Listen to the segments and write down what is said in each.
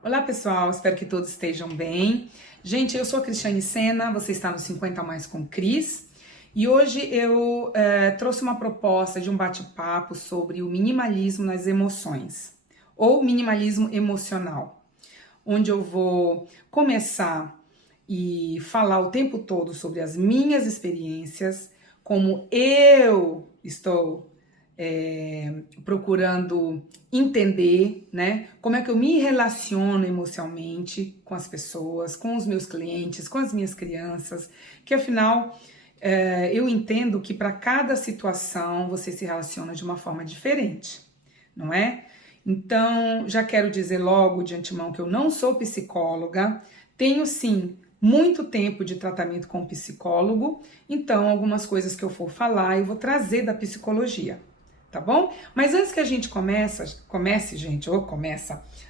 Olá pessoal, espero que todos estejam bem. Gente, eu sou a Cristiane Sena, você está no 50 Mais com Cris e hoje eu trouxe uma proposta de um bate-papo sobre o minimalismo nas emoções ou minimalismo emocional, onde eu vou começar e falar o tempo todo sobre as minhas experiências, como eu estou procurando entender, né, como é que eu me relaciono emocionalmente com as pessoas, com os meus clientes, com as minhas crianças, que afinal eu entendo que para cada situação você se relaciona de uma forma diferente, não é? Então, já quero dizer logo de antemão que eu não sou psicóloga, tenho sim muito tempo de tratamento com psicólogo, então algumas coisas que eu for falar eu vou trazer da psicologia. Tá bom? Mas antes que a gente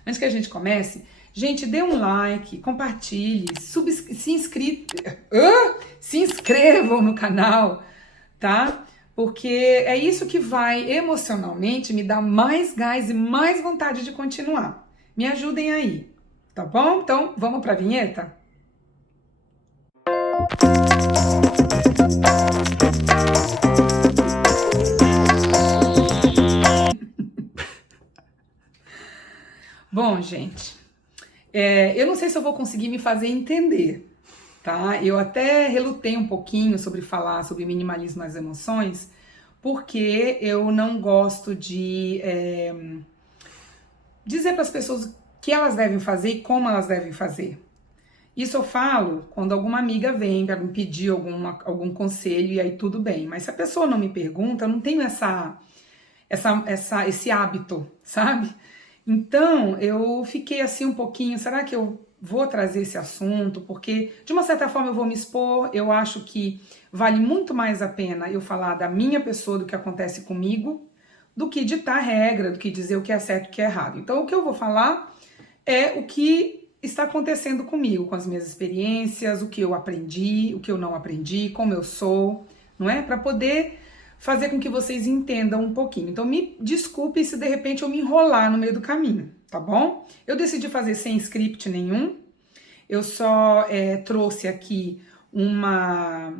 antes que a gente comece, gente, dê um like, compartilhe, se inscrevam no canal, tá? Porque é isso que vai emocionalmente me dar mais gás e mais vontade de continuar. Me ajudem aí, tá bom? Então, vamos pra vinheta? Bom, gente, eu não sei se eu vou conseguir me fazer entender, tá? Eu até relutei um pouquinho sobre falar sobre minimalismo nas emoções, porque eu não gosto de dizer para as pessoas o que elas devem fazer e como elas devem fazer. Isso eu falo quando alguma amiga vem para me pedir algum conselho e aí tudo bem. Mas se a pessoa não me pergunta, eu não tenho esse hábito, sabe? Então, eu fiquei assim um pouquinho, será que eu vou trazer esse assunto? Porque, de uma certa forma, eu vou me expor, eu acho que vale muito mais a pena eu falar da minha pessoa, do que acontece comigo, do que ditar regra, do que dizer o que é certo e o que é errado. Então, o que eu vou falar é o que está acontecendo comigo, com as minhas experiências, o que eu aprendi, o que eu não aprendi, como eu sou, não é? Para poder fazer com que vocês entendam um pouquinho. Então me desculpe se de repente eu me enrolar no meio do caminho, tá bom? Eu decidi fazer sem script nenhum, eu só trouxe aqui uma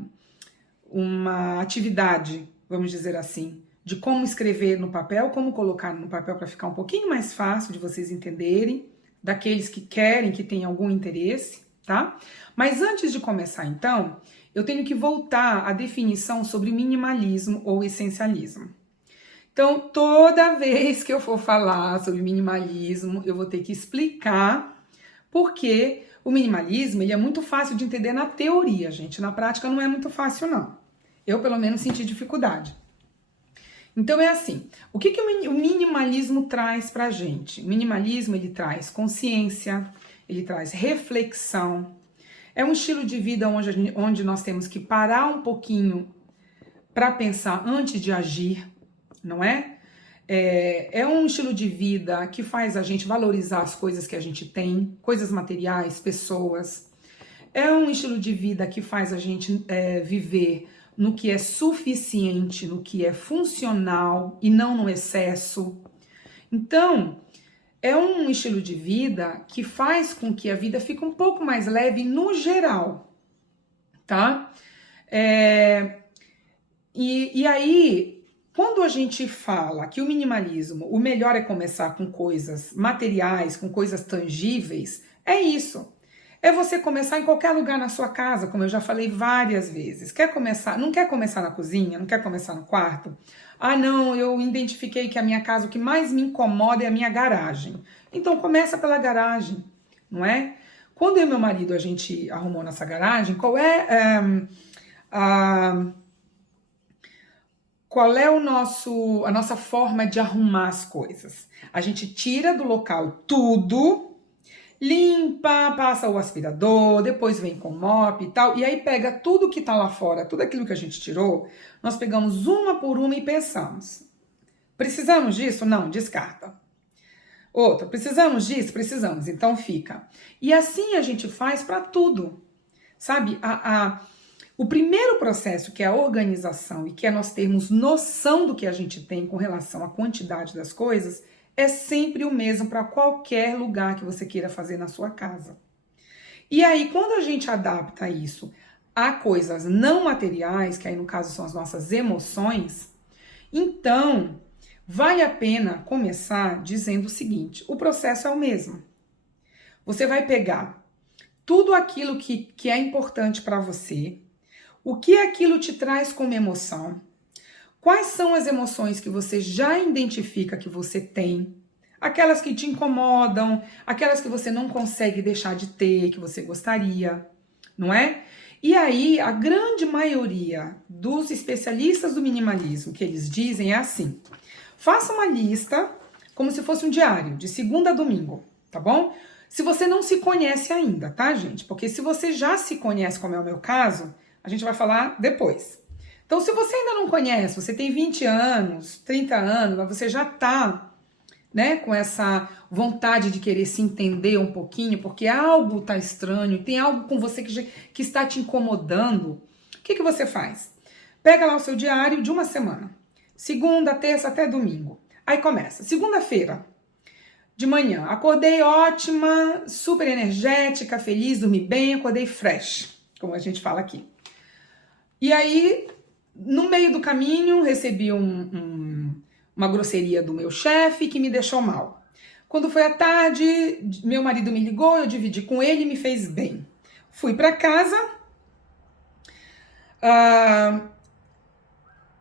atividade, vamos dizer assim, de como escrever no papel, como colocar no papel para ficar um pouquinho mais fácil de vocês entenderem, daqueles que querem, que têm algum interesse, tá? Mas antes de começar então, eu tenho que voltar à definição sobre minimalismo ou essencialismo. Então, toda vez que eu for falar sobre minimalismo, eu vou ter que explicar porque o minimalismo ele é muito fácil de entender na teoria, gente. Na prática não é muito fácil, não. Eu, pelo menos, senti dificuldade. Então é assim, o que o minimalismo traz pra gente? O minimalismo ele traz consciência, ele traz reflexão, é um estilo de vida onde nós temos que parar um pouquinho para pensar antes de agir, não é? É um estilo de vida que faz a gente valorizar as coisas que a gente tem, coisas materiais, pessoas. É um estilo de vida que faz a gente viver no que é suficiente, no que é funcional e não no excesso. Então, é um estilo de vida que faz com que a vida fique um pouco mais leve no geral, tá? E aí, quando a gente fala que o minimalismo, o melhor é começar com coisas materiais, com coisas tangíveis, é isso. É você começar em qualquer lugar na sua casa, como eu já falei várias vezes. Não quer começar na cozinha, não quer começar no quarto? Ah, não, eu identifiquei que a minha casa, o que mais me incomoda é a minha garagem. Então começa pela garagem, não é? Quando eu e meu marido a gente arrumou nossa garagem, qual é a nossa forma de arrumar as coisas? A gente tira do local tudo, limpa, passa o aspirador, depois vem com o mop e tal, e aí pega tudo que tá lá fora, tudo aquilo que a gente tirou, nós pegamos uma por uma e pensamos. Precisamos disso? Não, descarta. Outra, precisamos disso? Precisamos, então fica. E assim a gente faz para tudo, sabe? O primeiro processo, que é a organização e que é nós termos noção do que a gente tem com relação à quantidade das coisas, é sempre o mesmo para qualquer lugar que você queira fazer na sua casa. E aí, quando a gente adapta isso a coisas não materiais, que aí no caso são as nossas emoções, então vale a pena começar dizendo o seguinte: o processo é o mesmo. Você vai pegar tudo aquilo que é importante para você, o que aquilo te traz como emoção, quais são as emoções que você já identifica que você tem, aquelas que te incomodam, aquelas que você não consegue deixar de ter, que você gostaria, não é? E aí, a grande maioria dos especialistas do minimalismo, que eles dizem é assim: faça uma lista como se fosse um diário, de segunda a domingo, tá bom? Se você não se conhece ainda, tá, gente? Porque se você já se conhece, como é o meu caso, a gente vai falar depois. Então, se você ainda não conhece, você tem 20 anos, 30 anos, mas você já tá, né, com essa vontade de querer se entender um pouquinho, porque algo tá estranho, tem algo com você que está te incomodando, o que você faz? Pega lá o seu diário de uma semana. Segunda, terça até domingo. Aí começa. Segunda-feira, de manhã, acordei ótima, super energética, feliz, dormi bem, acordei fresh, como a gente fala aqui. E aí, no meio do caminho, recebi uma grosseria do meu chefe que me deixou mal. Quando foi à tarde, meu marido me ligou, eu dividi com ele e me fez bem. Fui para casa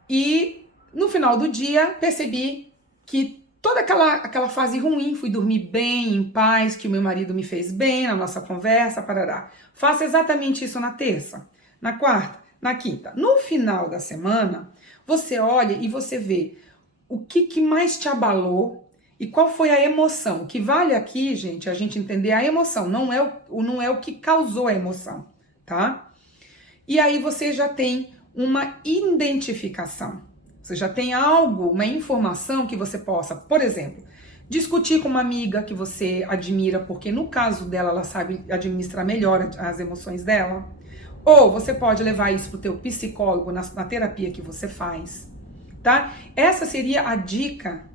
e no final do dia percebi que toda aquela fase ruim, fui dormir bem, em paz, que o meu marido me fez bem na nossa conversa, parará. Faça exatamente isso na terça, na quarta, na quinta. No final da semana, você olha e você vê o que mais te abalou e qual foi a emoção. O que vale aqui, gente, é a gente entender a emoção, não é o que causou a emoção, tá? E aí você já tem uma identificação. Você já tem algo, uma informação que você possa, por exemplo, discutir com uma amiga que você admira, porque no caso dela, ela sabe administrar melhor as emoções dela. Ou você pode levar isso para o teu psicólogo na terapia que você faz, tá? Essa seria a dica,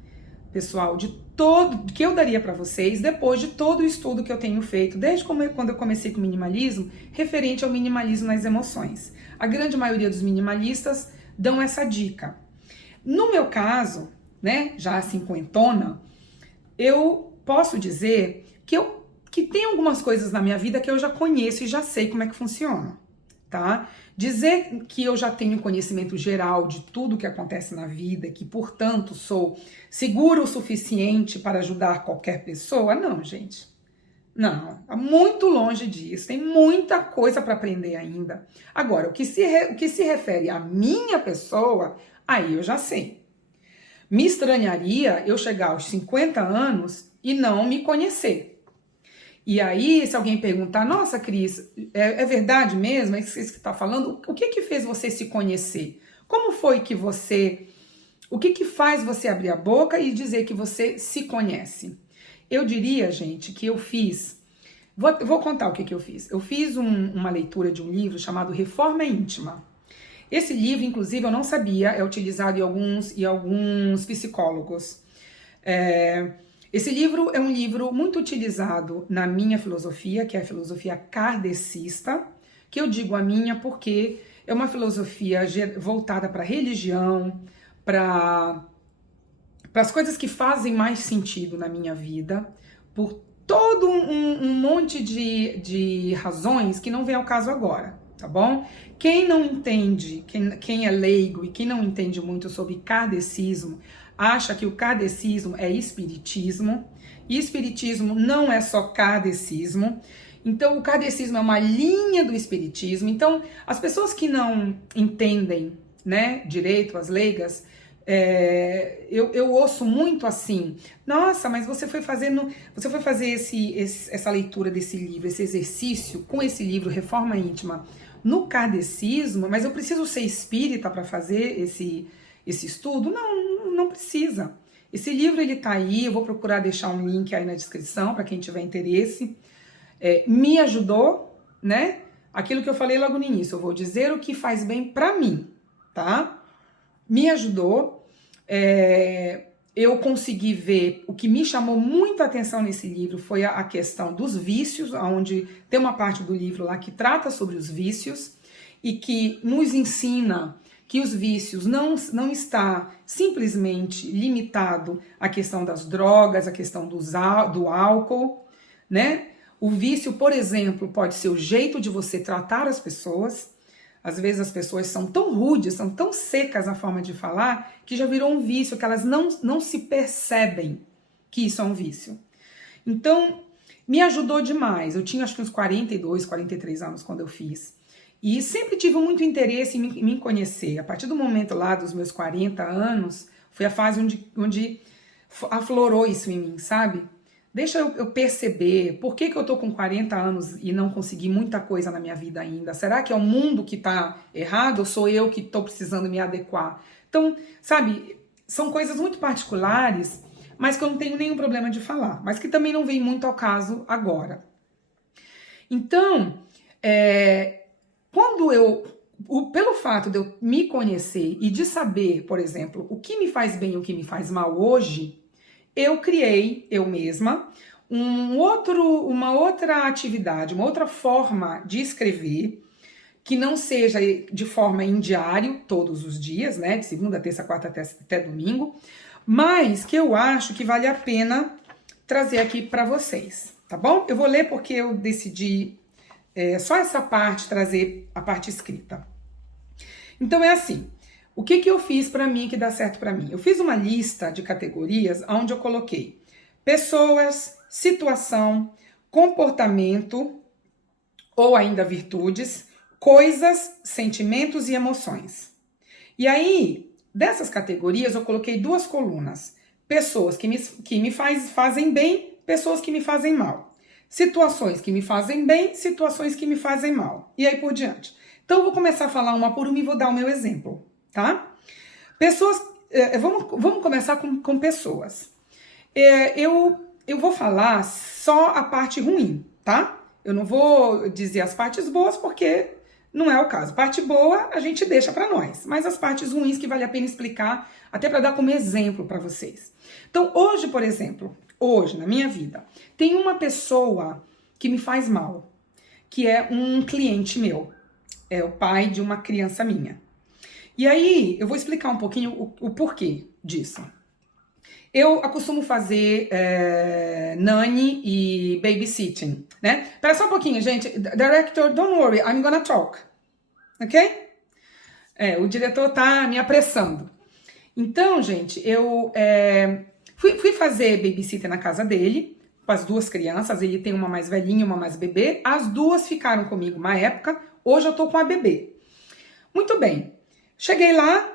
pessoal, que eu daria para vocês depois de todo o estudo que eu tenho feito, desde quando eu comecei com o minimalismo, referente ao minimalismo nas emoções. A grande maioria dos minimalistas dão essa dica. No meu caso, né, já cinquentona, eu posso dizer que tem algumas coisas na minha vida que eu já conheço e já sei como é que funciona, tá? Dizer que eu já tenho conhecimento geral de tudo que acontece na vida, que, portanto, sou segura o suficiente para ajudar qualquer pessoa, não, gente. Não, é muito longe disso, tem muita coisa para aprender ainda. Agora, o que se refere à minha pessoa, aí eu já sei. Me estranharia eu chegar aos 50 anos e não me conhecer. E aí, se alguém perguntar, nossa, Cris, é verdade mesmo? É isso que você está falando? O que fez você se conhecer? Como foi que você... O que faz você abrir a boca e dizer que você se conhece? Eu diria, gente, que eu fiz... Vou contar o que eu fiz. Eu fiz uma leitura de um livro chamado Reforma Íntima. Esse livro, inclusive, eu não sabia, é utilizado em alguns psicólogos. Esse livro é um livro muito utilizado na minha filosofia, que é a filosofia kardecista, que eu digo a minha porque é uma filosofia voltada para a religião, para as coisas que fazem mais sentido na minha vida, por todo um monte de razões que não vem ao caso agora, tá bom? Quem não entende, quem é leigo e quem não entende muito sobre kardecismo, acha que o kardecismo é espiritismo, e espiritismo não é só kardecismo. Então, o kardecismo é uma linha do espiritismo. Então, as pessoas que não entendem, né, direito, as leigas, eu ouço muito assim: nossa, mas você foi fazer essa leitura desse livro, esse exercício com esse livro Reforma Íntima no kardecismo, mas eu preciso ser espírita para fazer esse estudo? Não precisa. Esse livro ele tá aí, eu vou procurar deixar um link aí na descrição para quem tiver interesse. Me ajudou, né? Aquilo que eu falei logo no início, eu vou dizer o que faz bem para mim, tá? Me ajudou. eu consegui ver, o que me chamou muita atenção nesse livro foi a questão dos vícios, onde tem uma parte do livro lá que trata sobre os vícios e que nos ensina que os vícios não está simplesmente limitado à questão das drogas, à questão do álcool, né? O vício, por exemplo, pode ser o jeito de você tratar as pessoas. Às vezes as pessoas são tão rudes, são tão secas na forma de falar, que já virou um vício, que elas não se percebem que isso é um vício. Então, me ajudou demais. Eu tinha acho que uns 42, 43 anos quando eu fiz. E sempre tive muito interesse em me conhecer. A partir do momento lá dos meus 40 anos, foi a fase onde aflorou isso em mim, sabe? Deixa eu perceber por que eu tô com 40 anos e não consegui muita coisa na minha vida ainda. Será que é o mundo que tá errado ou sou eu que tô precisando me adequar? Então, sabe, são coisas muito particulares, mas que eu não tenho nenhum problema de falar, mas que também não vem muito ao caso agora. Então, pelo fato de eu me conhecer e de saber, por exemplo, o que me faz bem e o que me faz mal hoje, eu criei, eu mesma, uma outra atividade, uma outra forma de escrever, que não seja de forma em diário, todos os dias, né? De segunda, terça, quarta, até domingo, mas que eu acho que vale a pena trazer aqui para vocês, tá bom? Eu vou ler porque eu decidi só essa parte, trazer a parte escrita. Então é assim. O que eu fiz para mim que dá certo para mim? Eu fiz uma lista de categorias onde eu coloquei pessoas, situação, comportamento ou ainda virtudes, coisas, sentimentos e emoções. E aí, dessas categorias, eu coloquei duas colunas. Pessoas que me fazem bem, pessoas que me fazem mal. Situações que me fazem bem, situações que me fazem mal. E aí por diante. Então eu vou começar a falar uma por uma e vou dar o meu exemplo. Tá? Pessoas, vamos começar com pessoas. Eu vou falar só a parte ruim, tá? Eu não vou dizer as partes boas porque não é o caso. Parte boa a gente deixa para nós, mas as partes ruins que vale a pena explicar, até para dar como exemplo para vocês. Então, hoje, por exemplo, hoje na minha vida, tem uma pessoa que me faz mal, que é um cliente meu, é o pai de uma criança minha. E aí, eu vou explicar um pouquinho o porquê disso. Eu acostumo fazer nanny e babysitting, né? Espera só um pouquinho, gente. Director, don't worry, I'm gonna talk. Ok? O diretor tá me apressando. Então, gente, eu fui fazer babysitter na casa dele, com as duas crianças. Ele tem uma mais velhinha e uma mais bebê. As duas ficaram comigo uma época. Hoje eu tô com a bebê. Muito bem. Cheguei lá,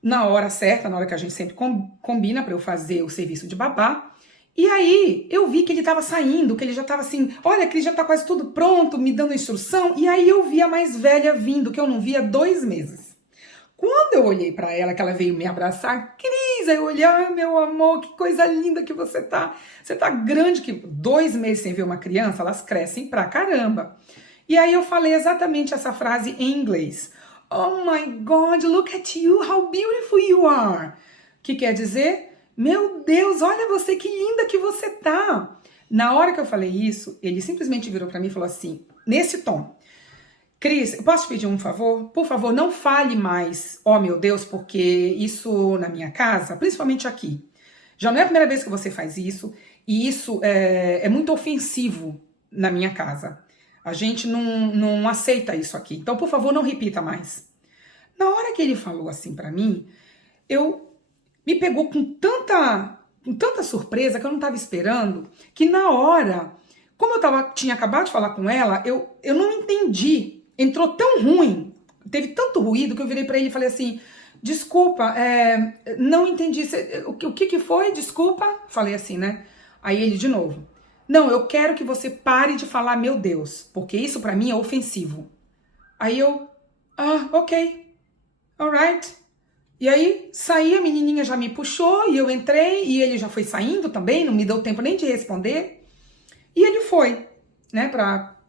na hora certa, na hora que a gente sempre combina para eu fazer o serviço de babá. E aí, eu vi que ele estava saindo, que ele já estava assim, olha, que ele já está quase tudo pronto, me dando instrução. E aí eu vi a mais velha vindo, que eu não via há 2 meses. Quando eu olhei para ela, que ela veio me abraçar, Cris, aí eu olhei, ai, meu amor, que coisa linda que você tá. Você tá grande, que 2 meses sem ver uma criança, elas crescem pra caramba. E aí eu falei exatamente essa frase em inglês. Oh my God, look at you, how beautiful you are. Que quer dizer, meu Deus, olha você, que linda que você tá. Na hora que eu falei isso, ele simplesmente virou pra mim e falou assim, nesse tom. Cris, posso te pedir um favor? Por favor, não fale mais, oh meu Deus, porque isso na minha casa, principalmente aqui, já não é a primeira vez que você faz isso, e isso é muito ofensivo na minha casa. A gente não aceita isso aqui. Então, por favor, não repita mais. Na hora que ele falou assim pra mim, me pegou com tanta surpresa que eu não estava esperando, que na hora, como eu tinha acabado de falar com ela, eu não entendi. Entrou tão ruim, teve tanto ruído que eu virei pra ele e falei assim, desculpa, não entendi, o que foi? Desculpa. Falei assim, né? Aí ele de novo. Não, eu quero que você pare de falar meu Deus, porque isso pra mim é ofensivo. Aí eu, ok, alright. E aí saí, a menininha já me puxou e eu entrei e ele já foi saindo também, não me deu tempo nem de responder. E ele foi, né,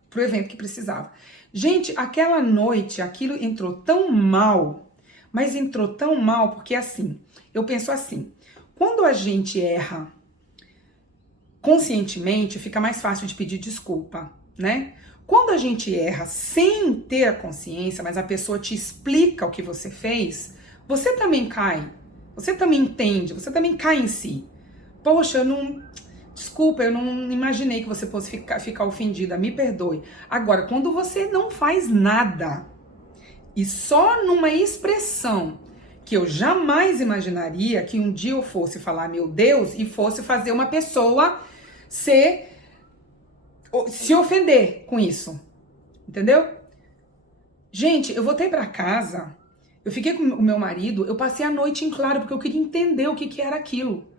pro evento que precisava. Gente, aquela noite, aquilo entrou tão mal, mas entrou tão mal porque assim, eu penso assim, quando a gente erra conscientemente, fica mais fácil de pedir desculpa, né? Quando a gente erra sem ter a consciência, mas a pessoa te explica o que você fez, você também cai, você também entende, você também cai em si. Poxa, eu não... Desculpa, eu não imaginei que você fosse ficar ofendida, me perdoe. Agora, quando você não faz nada, e só numa expressão que eu jamais imaginaria que um dia eu fosse falar meu Deus e fosse fazer uma pessoa se ofender com isso, entendeu? Gente, eu voltei pra casa, eu fiquei com o meu marido, eu passei a noite em claro porque eu queria entender o que era aquilo.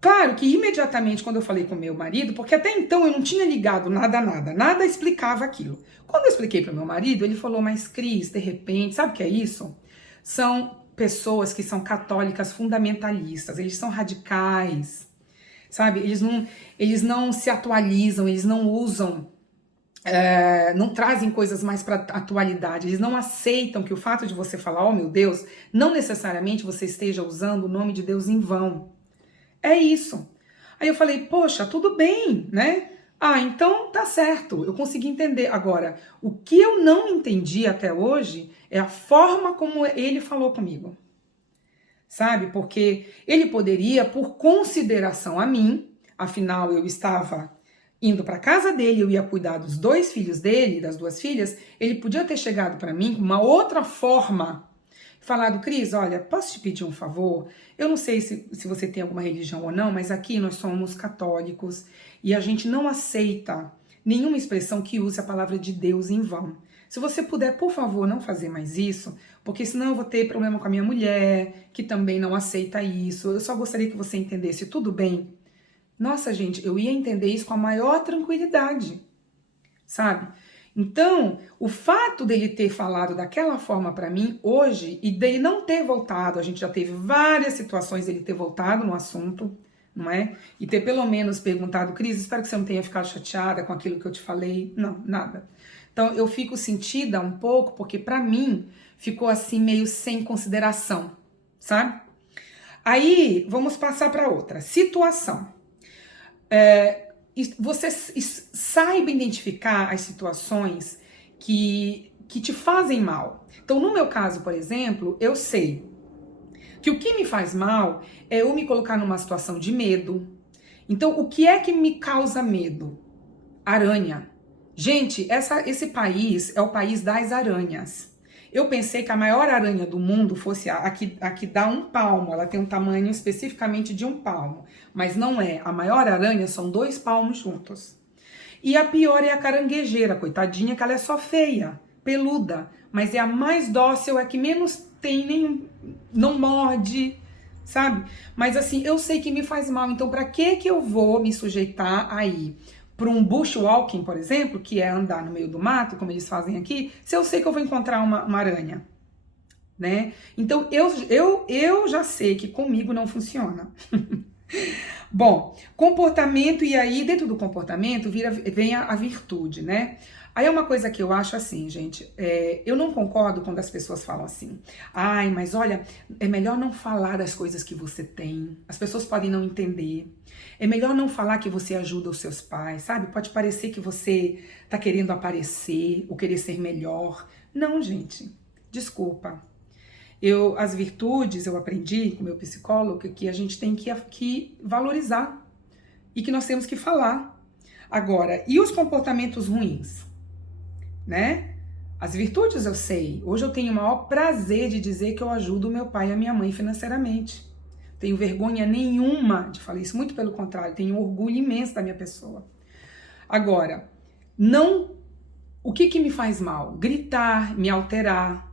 Claro que imediatamente quando eu falei com o meu marido, porque até então eu não tinha ligado nada explicava aquilo. Quando eu expliquei para o meu marido, ele falou, mas Cris, de repente, sabe o que é isso? São pessoas que são católicas fundamentalistas, eles são radicais, sabe? Eles não se atualizam, eles não usam, não trazem coisas mais para atualidade, eles não aceitam que o fato de você falar, oh meu Deus, não necessariamente você esteja usando o nome de Deus em vão. É isso. Aí eu falei, poxa, tudo bem, né? Ah, então tá certo, eu consegui entender. Agora, o que eu não entendi até hoje é a forma como ele falou comigo. Sabe? Porque ele poderia, por consideração a mim, afinal eu estava indo para casa dele, eu ia cuidar dos 2 filhos dele, das 2 filhas, ele podia ter chegado para mim com uma outra forma, falado, Cris, olha, posso te pedir um favor? Eu não sei se você tem alguma religião ou não, mas aqui nós somos católicos e a gente não aceita nenhuma expressão que use a palavra de Deus em vão. Se você puder, por favor, não fazer mais isso, porque senão eu vou ter problema com a minha mulher, que também não aceita isso. Eu só gostaria que você entendesse, tudo bem? Nossa, gente, eu ia entender isso com a maior tranquilidade, sabe? Então, o fato dele ter falado daquela forma para mim hoje e dele não ter voltado, a gente já teve várias situações dele ter voltado no assunto, não é? E ter pelo menos perguntado, Cris, espero que você não tenha ficado chateada com aquilo que eu te falei. Não, nada. Então, eu fico sentida um pouco porque para mim ficou assim meio sem consideração, sabe? Aí, vamos passar para outra situação. Você saiba identificar as situações que te fazem mal. Então, no meu caso, por exemplo, eu sei que o que me faz mal é eu me colocar numa situação de medo. Então, o que é que me causa medo? Aranha. Gente, esse país é o país das aranhas. Eu pensei que a maior aranha do mundo fosse a que dá 1 palmo. Ela tem um tamanho especificamente de 1 palmo. Mas não é. A maior aranha são 2 palmos juntos. E a pior é a caranguejeira, coitadinha, que ela é só feia, peluda. Mas é a mais dócil, é a que menos tem nenhum... Não morde, sabe? Mas assim, eu sei que me faz mal. Então, pra que eu vou me sujeitar aí? Para um bushwalking, por exemplo, que é andar no meio do mato, como eles fazem aqui, se eu sei que eu vou encontrar uma aranha, né? Então, eu já sei que comigo não funciona. Bom, comportamento, e aí dentro do comportamento vem a virtude, né? Aí é uma coisa que eu acho assim, gente, eu não concordo quando as pessoas falam assim, ai, mas olha, é melhor não falar das coisas que você tem, as pessoas podem não entender, é melhor não falar que você ajuda os seus pais, sabe? Pode parecer que você tá querendo aparecer ou querer ser melhor. Não, gente, desculpa. As virtudes, eu aprendi com o meu psicólogo que a gente tem que valorizar e que nós temos que falar. Agora, e os comportamentos ruins? Né? As virtudes eu sei. Hoje eu tenho o maior prazer de dizer que eu ajudo o meu pai e a minha mãe financeiramente. Tenho vergonha nenhuma de falar isso, muito pelo contrário, tenho orgulho imenso da minha pessoa. Agora, o que me faz mal? Gritar, me alterar.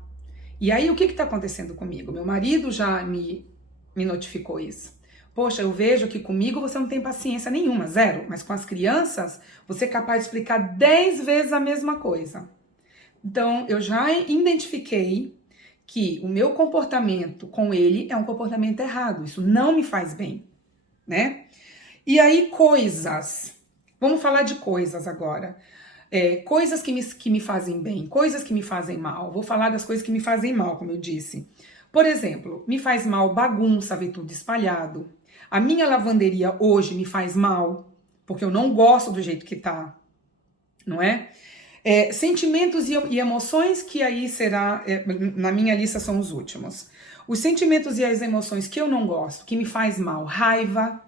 E aí, o que está acontecendo comigo? Meu marido já me notificou isso. Poxa, eu vejo que comigo você não tem paciência nenhuma, 0. Mas com as crianças, você é capaz de explicar 10 vezes a mesma coisa. Então, eu já identifiquei que o meu comportamento com ele é um comportamento errado. Isso não me faz bem, né? E aí, coisas. Vamos falar de coisas agora. Coisas que me fazem bem, coisas que me fazem mal. Vou falar das coisas que me fazem mal, como eu disse. Por exemplo, me faz mal bagunça, ver tudo espalhado. A minha lavanderia hoje me faz mal, porque eu não gosto do jeito que tá, não é? Sentimentos e emoções, que aí será, na minha lista são os últimos. Os sentimentos e as emoções que eu não gosto, que me faz mal, raiva.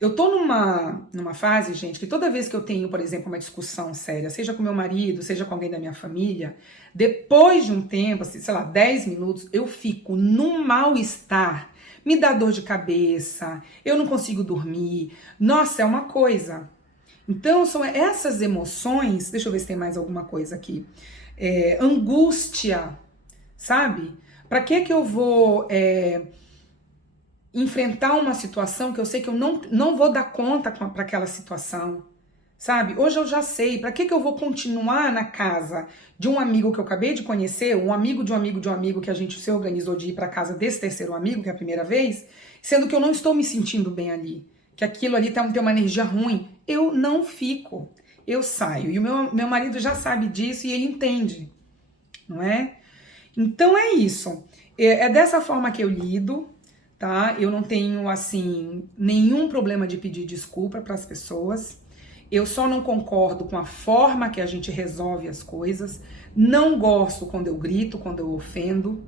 Eu tô numa fase, gente, que toda vez que eu tenho, por exemplo, uma discussão séria, seja com meu marido, seja com alguém da minha família, depois de um tempo, assim, sei lá, 10 minutos, eu fico num mal-estar, me dá dor de cabeça, eu não consigo dormir. Nossa, é uma coisa. Então, são essas emoções, deixa eu ver se tem mais alguma coisa aqui. Angústia, sabe? Pra que eu vou enfrentar uma situação que eu sei que eu não vou dar conta para aquela situação, sabe? Hoje eu já sei, para que eu vou continuar na casa de um amigo que eu acabei de conhecer, um amigo de um amigo de um amigo que a gente se organizou de ir para casa desse terceiro amigo, que é a primeira vez, sendo que eu não estou me sentindo bem ali, que aquilo ali tem uma energia ruim. Eu não fico, eu saio. E o meu marido já sabe disso e ele entende, não é? Então é isso. É dessa forma que eu lido, tá? Eu não tenho, assim, nenhum problema de pedir desculpa para as pessoas. Eu só não concordo com a forma que a gente resolve as coisas. Não gosto quando eu grito, quando eu ofendo.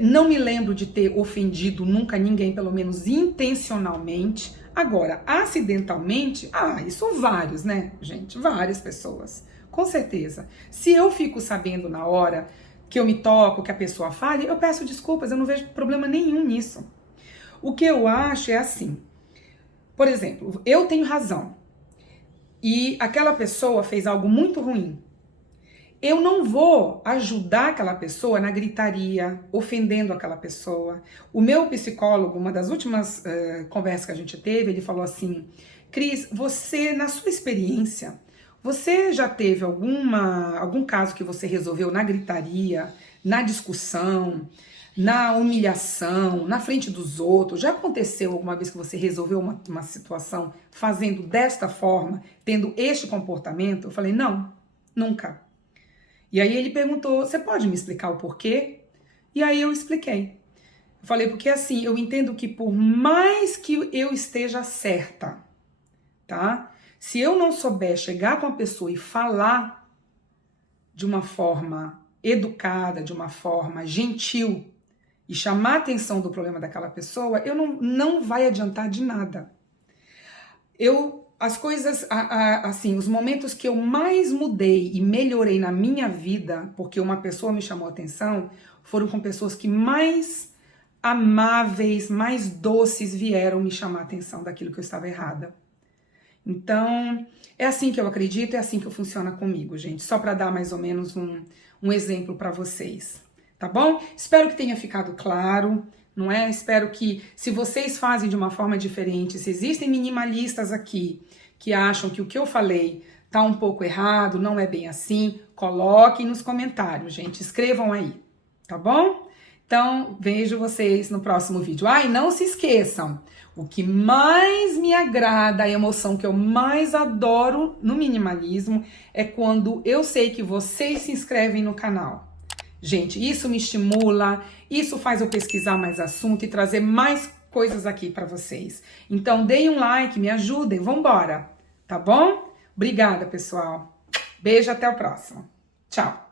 Não me lembro de ter ofendido nunca ninguém, pelo menos intencionalmente. Agora, acidentalmente, isso vários, né, gente? Várias pessoas, com certeza. Se eu fico sabendo na hora que eu me toco, que a pessoa fale, eu peço desculpas, eu não vejo problema nenhum nisso. O que eu acho é assim, por exemplo, eu tenho razão e aquela pessoa fez algo muito ruim. Eu não vou ajudar aquela pessoa na gritaria, ofendendo aquela pessoa. O meu psicólogo, uma das últimas conversas que a gente teve, ele falou assim: Cris, você, na sua experiência, você já teve algum caso que você resolveu na gritaria, na discussão, na humilhação, na frente dos outros? Já aconteceu alguma vez que você resolveu uma situação fazendo desta forma, tendo este comportamento? Eu falei, não, nunca. E aí ele perguntou, você pode me explicar o porquê? E aí eu expliquei. Eu falei, porque assim, eu entendo que por mais que eu esteja certa, tá? Se eu não souber chegar com a pessoa e falar de uma forma educada, de uma forma gentil, e chamar a atenção do problema daquela pessoa, eu não vai adiantar de nada. As coisas, assim, os momentos que eu mais mudei e melhorei na minha vida, porque uma pessoa me chamou a atenção, foram com pessoas que mais amáveis, mais doces vieram me chamar a atenção daquilo que eu estava errada. Então, é assim que eu acredito, é assim que funciona comigo, gente. Só para dar mais ou menos um exemplo para vocês, tá bom? Espero que tenha ficado claro, não é? Espero que, se vocês fazem de uma forma diferente, se existem minimalistas aqui que acham que o que eu falei tá um pouco errado, não é bem assim, coloquem nos comentários, gente. Escrevam aí, tá bom? Então, vejo vocês no próximo vídeo. E não se esqueçam, o que mais me agrada, a emoção que eu mais adoro no minimalismo é quando eu sei que vocês se inscrevem no canal. Gente, isso me estimula, isso faz eu pesquisar mais assunto e trazer mais coisas aqui para vocês. Então, deem um like, me ajudem, vambora, tá bom? Obrigada, pessoal. Beijo, até o próximo. Tchau.